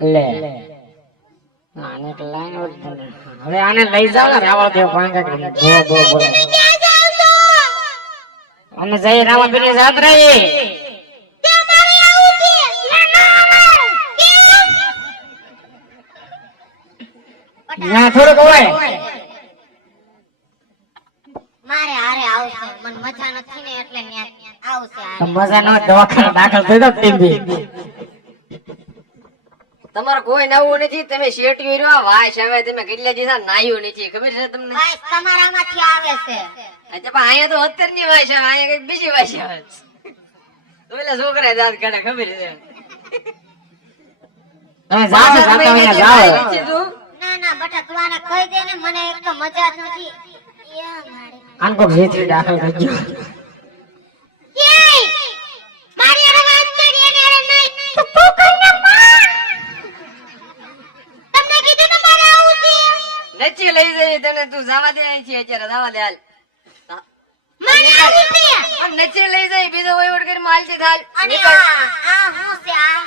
લે આને એક લાઈન ઓડી હવે આને લઈ જાવ ને રાવળ દેવ ભાંગા કરી બો બો બોલે અમે જઈ રાવણ બની જાત રહી ના થોડુંક હોય મારે હારે આવશે મને મજા નથી ને એટલે આવશે મજા ન દવાખાને દાખલ થઈ દો ટીવી તમારે કોઈ નવું નથી તમે શેટ્યું રહ્યો વાસ આવે તમે કેટલા દિવસ નાયું નથી ખબર છે તમને વાસ તમારામાંથી આવે છે અચ્છા પણ અહીંયા તો 70 ની વાસ આવે અહીંયા કઈ બીજી વાસ આવે તો પેલા છોકરા દાંત કાઢે ખબર છે તમે જાઓ જાતા હોય જાઓ ના ના બટા તું આને કહી દે ને મને એક તો મજા જ નથી આનકો ભેતરી દાખલ કરજો મારી અરે વાત કરી એને અરે નહીં તો તું કરીને તમને કીધું તમારે આવું છે નચી લઈ જઈ તને તું જવા દે અહીંથી અત્યારે જવા દે હાલ મને આવું છે પણ નચી લઈ જઈ બીજો વહીવટ કરી માલતી થાલ અને આ હું છે આ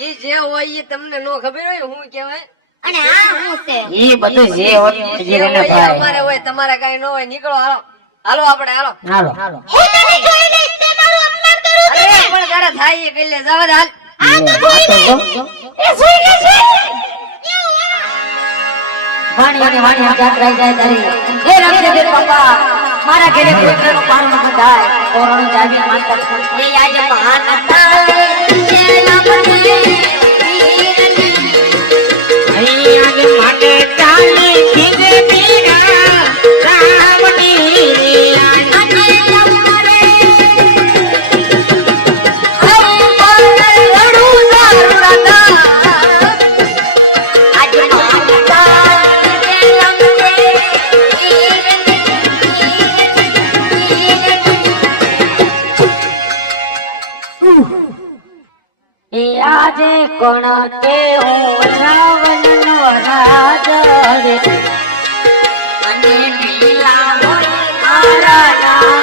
ઈ જે હોય ઈ તમને નો ખબર હોય હું કહેવાય અને આ હું છે ઈ બધું જે હોય જે હોય ઈ અમારે હોય તમારે કઈ ન હોય નીકળો હાલો હાલો આપણે હાલો હાલો હું તને જોઈ લઈશ તે મારું અપમાન કરું અરે પણ તારે થાય ઈ કરી લે જવા દે હાલ આ તો જોઈ લઈશ એ જોઈ લેશે વાણી વાણી જાત્રા જાય તારી હે રામદેવ બાપા મારા ઘરે કૃષ્ણનો પારણો બધાય કોરોનો જાવી માનતા એ આજે મહાન હતા જે લમણે અહીં આજે માટે ચાલે ખીજે પીરા રામની આજે લમણે હમ વડું સારું રાતા આજે મહાન હતા જે લમણે એ આજે કોણ કે હું રાવણનો રાજા રે અને લીલા હોય મારા નામ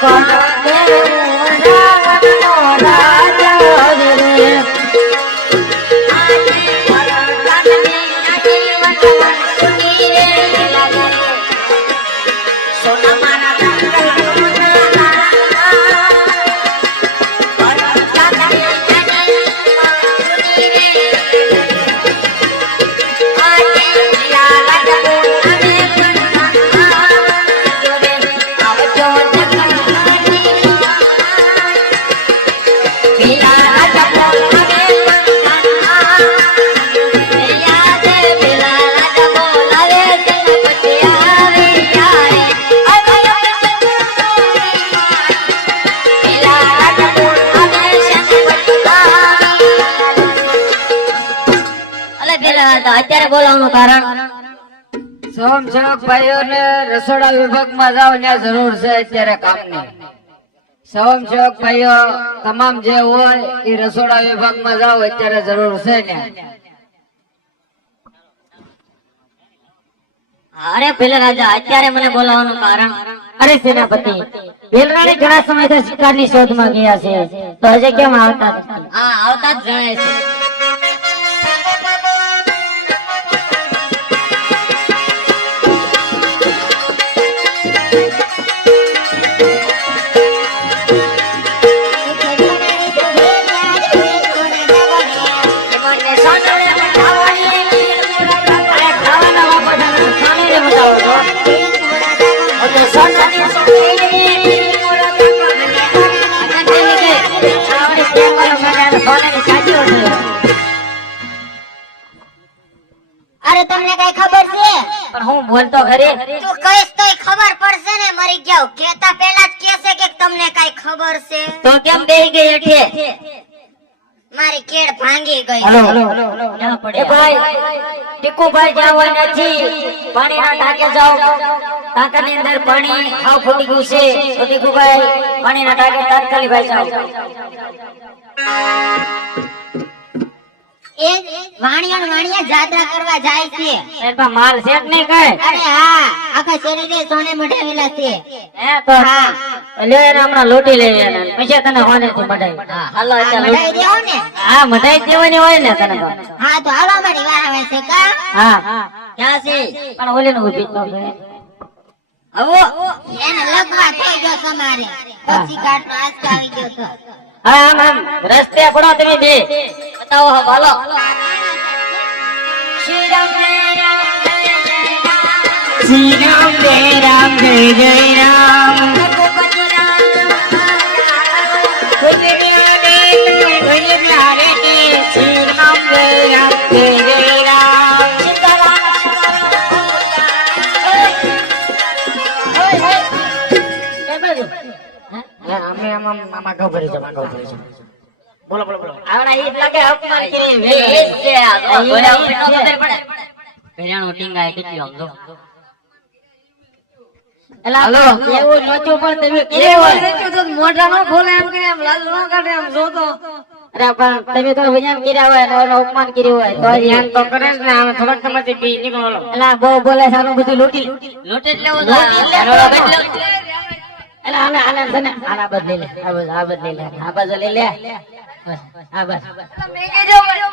કોણ કે હું રાવણનો રાજા રે આજે વરદાનને આજે વંદન સુની રે લાગે સોના મારા દંગલ અત્યારે બોલાવવાનું કારણ સ્વયંસેવક ભાઈઓને રસોડા વિભાગમાં જાવ ત્યાં જરૂર છે અત્યારે કામની સ્વયંસેવક ભાઈઓ તમામ જે હોય એ રસોડા વિભાગમાં જાવ અત્યારે જરૂર છે ને અરે પેલા રાજા અત્યારે મને બોલાવવાનું કારણ અરે સેનાપતિ વેલરાણી ઘણા સમયથી શિકારની શોધમાં ગયા છે તો હજે કેમ આવતા નથી? હા આવતા જ જણાય છે અરે તમને કઈ ખબર છે પણ હું બોલતો ખરી તું કઈશ તોય ખબર પડશે ને મરી ગયો કેતા પહેલા જ કહેશે કે તમને કઈ ખબર છે તો કેમ બેહી ગઈ એઠે મારી કેડ ભાંગી ગઈ ના પડે એ ભાઈ ટીકુભાઈ જાવ હોય નથી પાણીના ટાંકે જાવ ટાંકાની અંદર પાણી હાવ ફૂટી ગયું છે તો ટીકુભાઈ પાણીના ટાંકે તાત્કાલિક ભાઈ જાવ એ વાણિયા જાત્રા કરવા જાય છે. એમાં માલ છે કે નહીં કઈ? અરે હા, આખા શરીરે સોને મઢાવેલા છે. હે તો હા, લે એને હમણાં લૂંટી લેવી એને. પછી તને હોનેથી મઢાઈ. હાલો આ અત્યારે મઢાઈ દેવો ને. હા મઢાઈ જ દેવાની હોય ને તને તો. હા તો હાલો મારી વાર આવે છે કા. હા ક્યાં છે? પણ ઓલીને ઊભી તો કરે. આવો એને લગવા થઈ ગયો તમારે. પછી કાટનો આંચકો આવી ગયો તો. હા આમ આમ રસ્તે પડો તમે બે બતાવો હા હાલો. શ્રી રામ જય રામ જય જય રામ. શ્રી રામ જય રામ જય જય રામ. રઘુપતિ રામ શ્રી રામ જય રામ જય જય રામ. સીતારામ આવડા ઈ જ લાગે અપમાન કરી વે છે આ તો ગોળા ઉપર નો ખબર પડે. પેલાનો ટીંગાય કેટલી આમ જો. એલા એવું નોચું પણ તમે કેવો મોઢા નો ખોલે એમ કે એમ લાલ નો કાઢે એમ જોતો. અરે પણ તમે તો વિજ્ઞાન કર્યા હોય ને ઓલો અપમાન કર્યું હોય તો ધ્યાન તો કરે જ ને આમે થોડાક તમારી બી નીકળો. એલા બહુ બોલે સારું બધું લૂંટી લૂંટે જ લેવો એલા આને આને તને આના બદલી લે આ બદલી લે આ બાજુ લઈ લે બસ આ બસ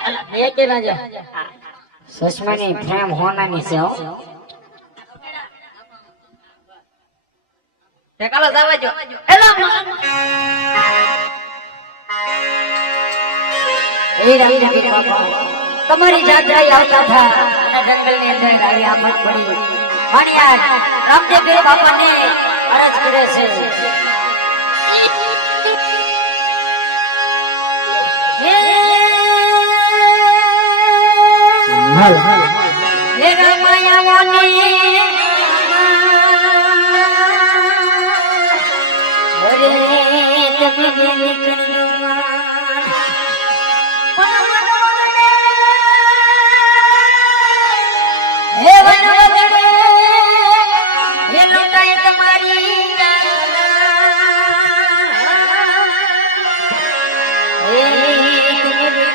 એલા બે કે ના જો ચશ્માની ફ્રેમ હોનાની છે હો. કાલો જવા જો. એ રામજી બાપા તમારી જાત્રા આવતા થા અને જંગલની અંદર આવી આફત પડી. વાણિયા રામદેવ પીર બાપાને અરજ કરે છે. હે રામાયા વાણી અરે તમે નીકળ્યો હે વનવગડે હે લૂંટાય તમારી હે તમે નીકળ્યો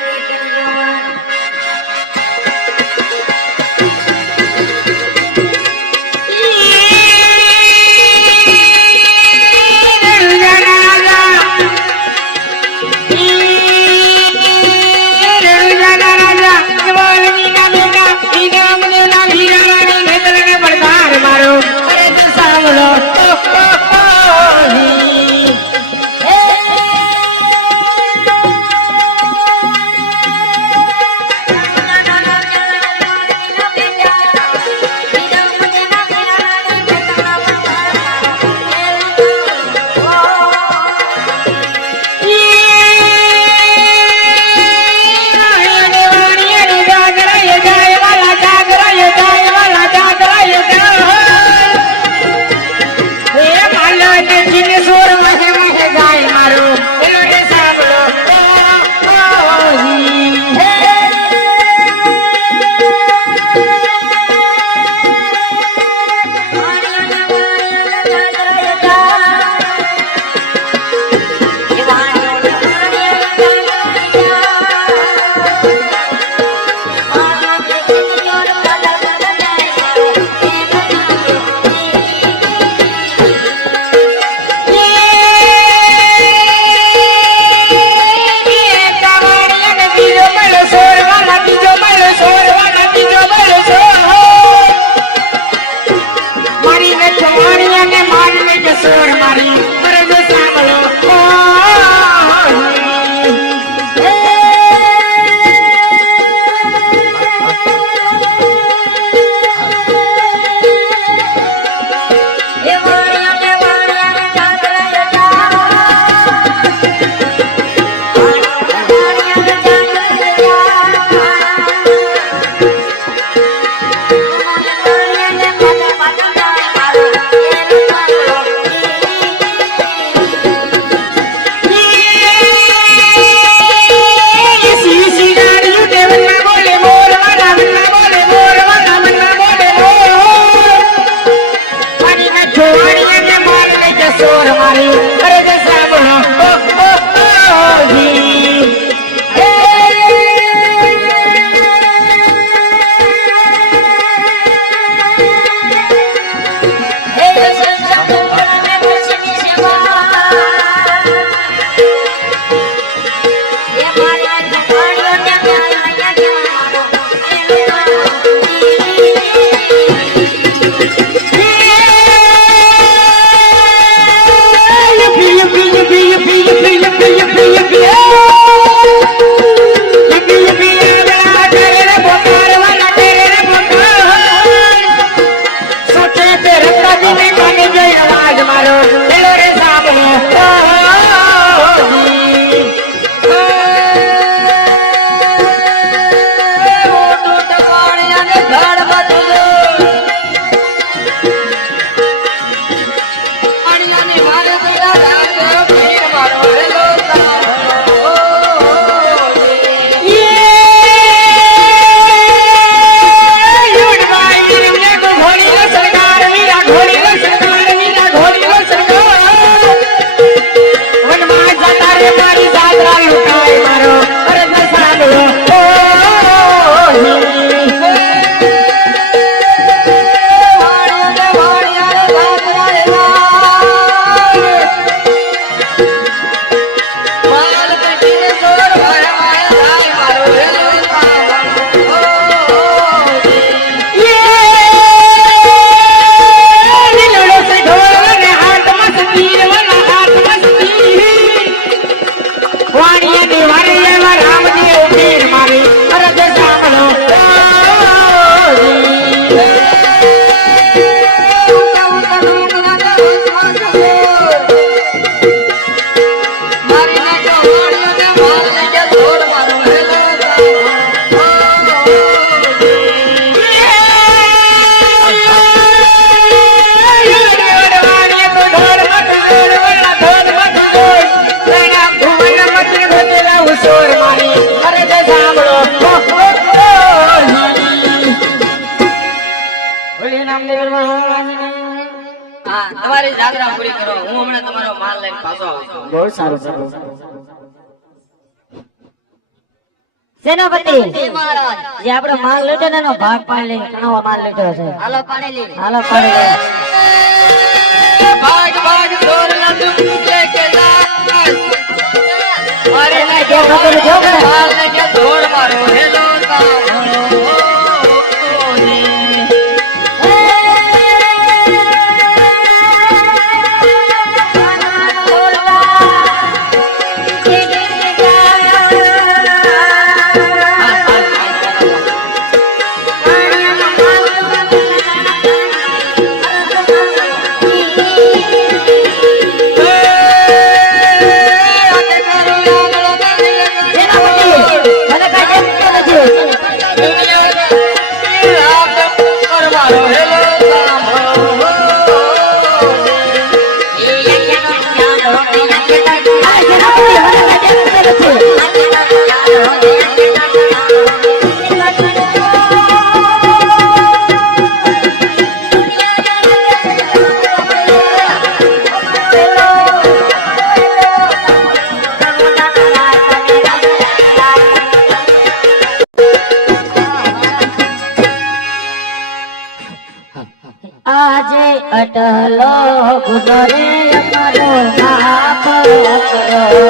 તમારી જાગરા પૂરી કરો. હું હમણાં તમારો માલ લઈને પાછો આવું છું. બહુ સારું સારું સેનાપતિ જે આપણો માલ લીધો ને એનો ભાગ પાડી લઈને ઘણો માલ લીધો છે. હાલો પાડી લે. હાલો પાડી લે. ભાગ ભાગ દોરના તું લેકે જા. મારે એને જે ખબર જો કે માલ લેકે દોડ મારો હેલો આજે અટલો ગુનો રે અમારો માફ કરો.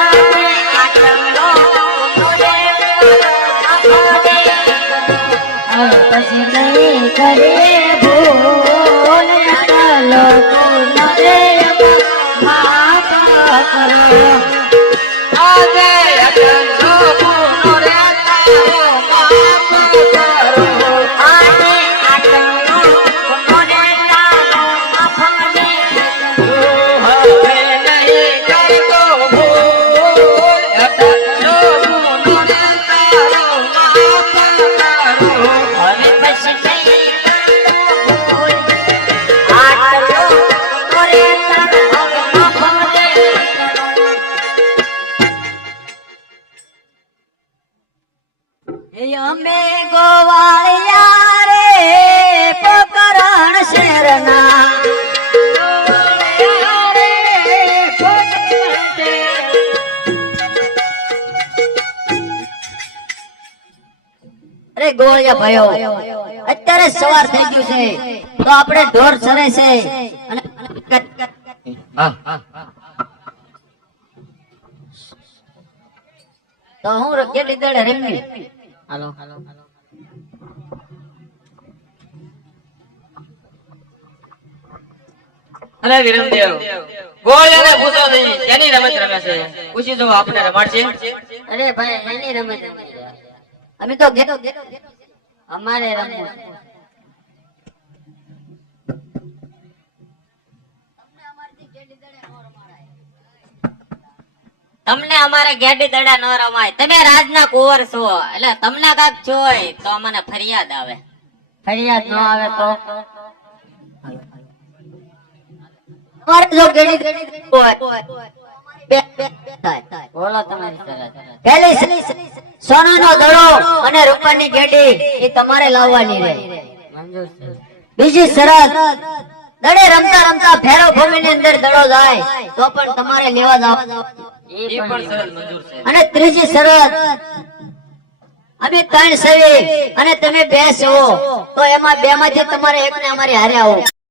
આજે અટલો ગુનો રે અમારો માફ કરો. હવે પછી નહીં કરીએ ભૂલ. અટલો ગુનો રે માફ કરો. આજે અટલો ગુનો રે તારો માફ કરો. આજે આટલો ગુનો રે તારો માફ કરો. હવે નહીં કરતો ભૂલ. અટલો ગુનો રે તારો માફ કરો. હવે પછી નહીં કરતો ભૂલ. આટલો ગુનો રે તારો માફ કરો. અમે ગોવાળિયા રે પોકરણ શેરના. અરે ગોવાળિયા ભાઈઓ, અત્યારે સવાર થઈ ગયું છે તો આપણે ઢોર ચરે છે અને તો હું કેટલી દડે રેમની. હાલો અરે વિરમદેવ, ગોળિયાને પૂછો નહીં એની રમત રમે છે. પૂછી જો આપણે રમાડશે. અરે ભાઈ એની રમત રમી રહ્યા. અમે તો અમારે રમવું છે. તમને અમારે ગેડી દડા ન રમાય. તમે રાજના કુંવર છો એટલે તમને કાક જોય તો અમને ફરિયાદ આવે. ફરિયાદ ન આવે તો તમારે જો ગેડી હોય બોલો તમારી શરત. પેલી સોનાનો દડો અને રૂપાની ગેડી એ તમારે લાવવાની રહે. મંજૂર છે. બીજી શરત, દડે રમતા રમતા ફેરો ભૂમિની અંદર દડો જાય તો પણ તમારે લેવા જાવ. એ એ પણ પણ સરળ મંજૂર છે. અને ત્રીજી શરત, અમે 3 સવી અને તમે 2 છો તો એમાં 2 માંથી તમારે એકને અમારી હારે આવો.